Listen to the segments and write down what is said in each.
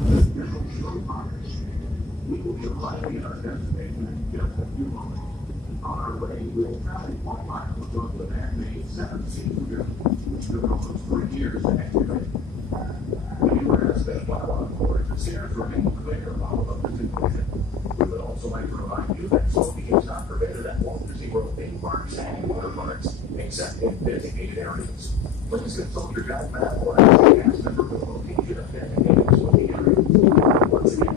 We will be arriving at our destination in just a few moments. On our way, we will travel 1 mile above the man-made 7-seat pier, which took almost 3 years to excavate. We do ask that while on board, the stairs remain clear of all of the situation. We would also like to remind you that smoking is not permitted at Walt Disney World theme parks and water parks, except in designated areas. Please consult your guide map or ask the cast member for the location of designated smoking areas. Once again,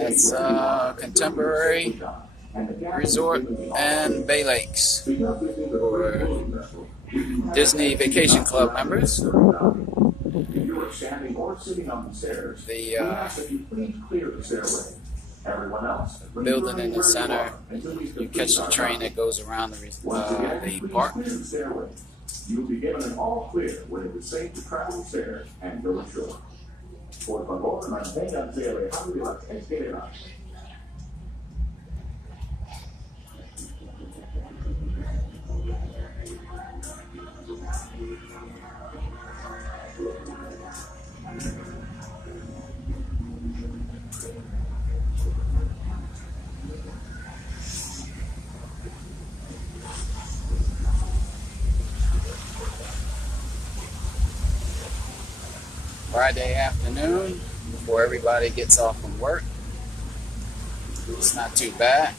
It's Contemporary Resort and Bay Lakes for Disney Vacation Club members. The building in the center, you catch the train that goes around the park. You will be given an all clear when it is safe to travel upstairs and go ashore. Por favor, manténganse alejados de las escaleras. Friday afternoon before everybody gets off from work. It's not too bad.